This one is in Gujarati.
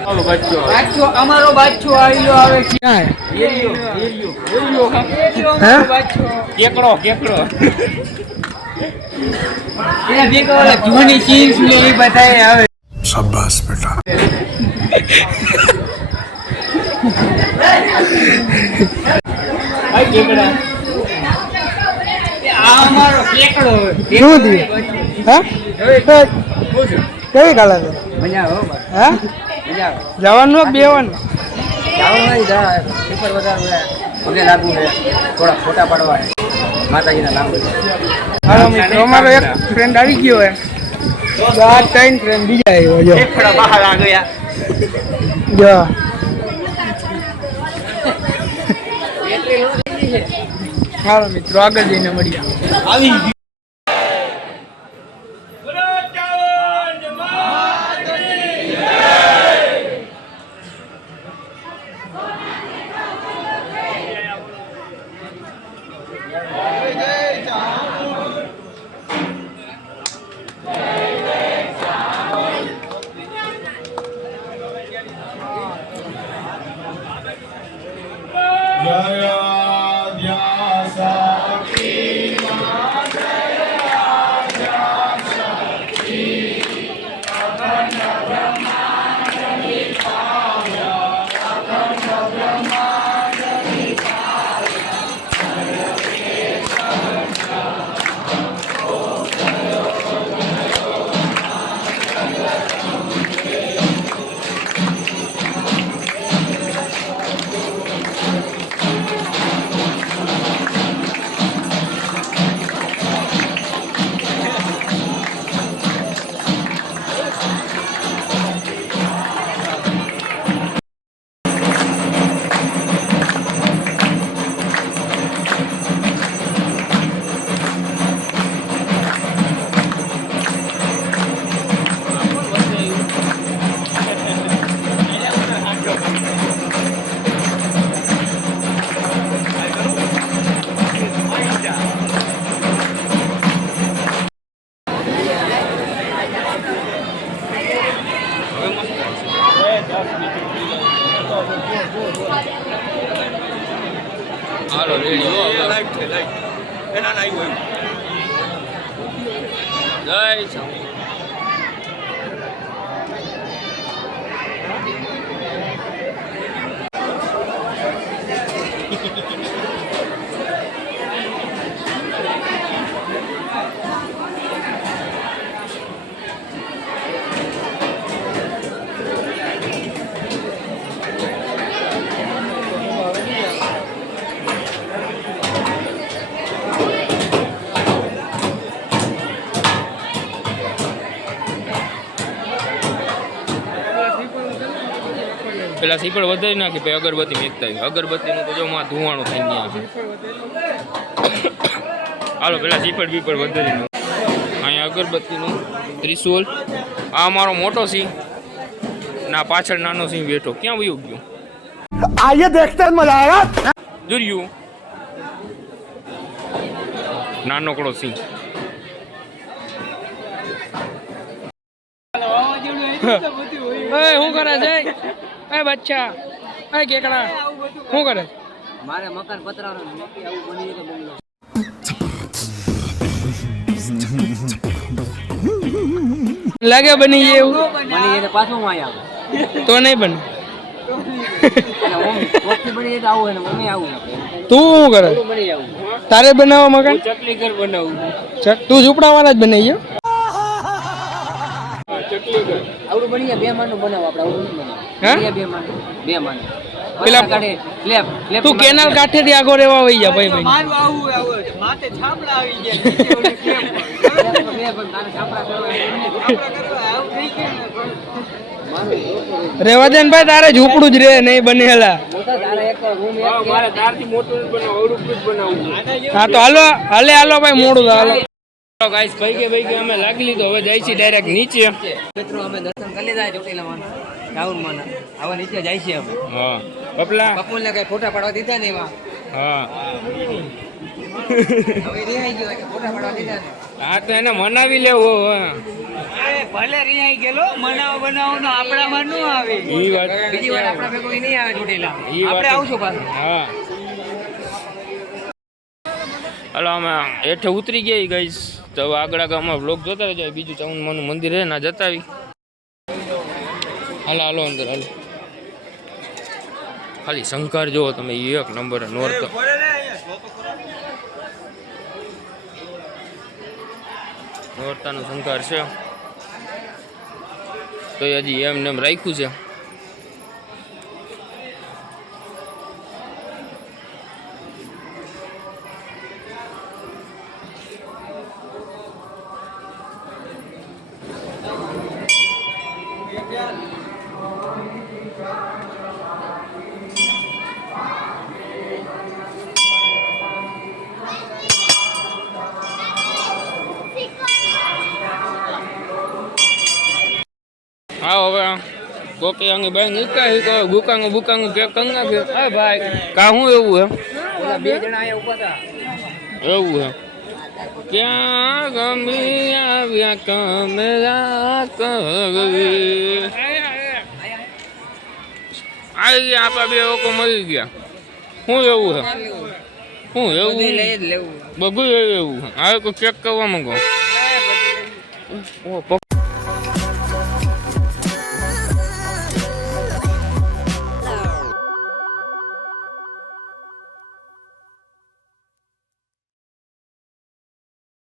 બાચો અમારો બાચો આવેલો આવે ક્યાં કેકડો કેકડો એના ભેગો જૂની ચીઝ ને એ બતાય આવે શાબાશ બેટા આ કેકડા આ અમારો કેકડો શું દી હા કેવી કાલા છે મજા હો હા મજા જવાનું બેવાનું જવાનું નહીં પેપર વધારે પગે લાગુ છે થોડા ફોટા પાડવા માતાજીના નામ હાલો મિત્રો અમારો એક ફ્રેન્ડ આવી ગયો હે આ ત્રણ ફ્રેન્ડ બીજા આવ્યો જો એક થોડા બહાર આ ગયા જો હાલો મિત્રો આગળ જઈને મળીએ આવી હાલો રેડી લાઈટ છે લાઈટ એના ના આવ્યું જય સ્વામી પેલા સીપડ વધારી નાખી પછી અગરબત્તી મેકતા અગરબત્તીનું તો જો માં ધુવાણું થઈ ગયા હાલો પેલા સીપડ બીપડ વધારી અહીંયા અગરબત્તીનું ત્રિશુલ આ અમારો મોટો સિંહ ના પાછળ નાનો સિંહ બેઠો ક્યાં વયો ગયો આયે દેખતે મજા આયા જોયું નાનકડો સિંહ શું કરે છે એ બચ્ચા એ કેકડા શું કરે મારે મકાન પતરાવાનું નક્કી આવું બની તો બંગલો લાગે બની એવું બની એટલે પાછું માં આવે તો નહીં બને બની તો આવું ને મમ્મી આવું તું શું કરે તારે બનાવવા મકાન ચકલી ઘર બનાવું તું ઝૂંપડા વાળા જ બનાવી આવડું બની ગયા 2 માળનું બનાવ આપણે આવડું નહીં બનાવ હે 2 માળનું પેલા કાઢે ક્લેપ તું કેનાલ કાઠે થી આગો રેવા વઈ જા ભાઈ મારું આવું માથે છાપડા આવી ગયા નીચે ઓલી ક્લેપ બે પણ તારે છાપડા કરવા આવું થઈ ગયું રેવા દેન ભાઈ તારે ઝૂંપડું જ રે નહીં બનેલા તારે એક રૂમ એક મારે તારથી મોટું બનાવ આવડું જ બનાવું હા તો હાલો હાલો ભાઈ મોડું હાલો ગાઈસ ભાઈ કે અમે લાગી લીધો હવે જાય છે ડાયરેક્ટ નીચે મિત્રો અમે દર્શન કરી લીધા ચોટીલામાં ટાઉનમાં હવે નીચે જાય છે અમે હા પપુલને કઈ ફોટા પાડવા દીધા નહીં એમાં હા હવે રે આવી ગયો કે ફોટા પાડવા દીધા હા તો એને મનાવી લેવો ભલે રિહાઈ ગયેલો મનાવ બનાવનો આપણામાં ન આવે ઈ વાત બીજી વાર આપણા ભેગો ઈ નહીં આવે ચોટીલા ઈ વાત આપણે આવશું પાછું હા હાલો અમે હેઠે ઉતરી ગયા ગાઈસ તો હવે આગળ ગામમાં બ્લોગ જોતા રહેજો બીજું ચામુંડમાનું મંદિર છે ના જતા આવી હાલો હાલો અંદર હાલો ખાલી શંકર જોવો તમે એક નંબર નોરતો નોરતાનું શંકર છે તો હજી એમ નેમ રાખ્યું છે હા હવે કોકે અંગે ભાઈ નીકળ્યા ગુકાંગ બુકાંગ કે કંગા કે હા ભાઈ કા હું એવું હે ઓલા બે જણા અહીંયા ઊભા હતા એવું હે ક્યાં ગમી આવ્યા કમેરા કવી આવી આપણા બે લોકો મરી ગયા શું એવું હે શું એવું લઈ જ લેવું બધું એવું આ કોઈ ચેક કરવા માંગો ઓ